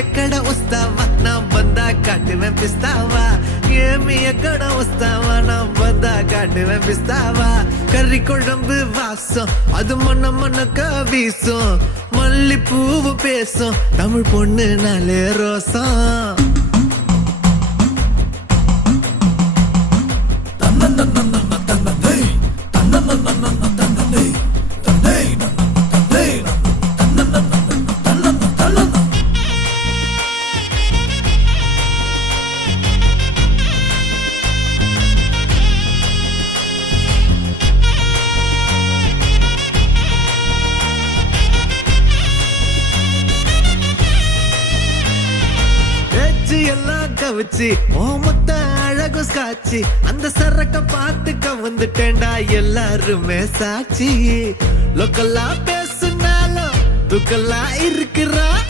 ఎక్కడ వస్తావా నా బందా కాటువే పిస్తావా ఏమి ఎక్కడ వస్తావా నా బందా కాటువే పిస్తావా கறி குழம்பு வாசம் அது மொன்ன மொன்னக்க வீசும் மல்லி பூவு பேசும் தமிழ் பொண்ணு நாளே ரோசம் எல்லாம் கவிச்சு ஓமத்த அழகு காட்சி அந்த சரக்க பாத்துக்க வந்துட்டேன்டா எல்லாருமே சாட்சி லோக்கல்லா பேசுனாலும் துக்கல்லா இருக்கிறா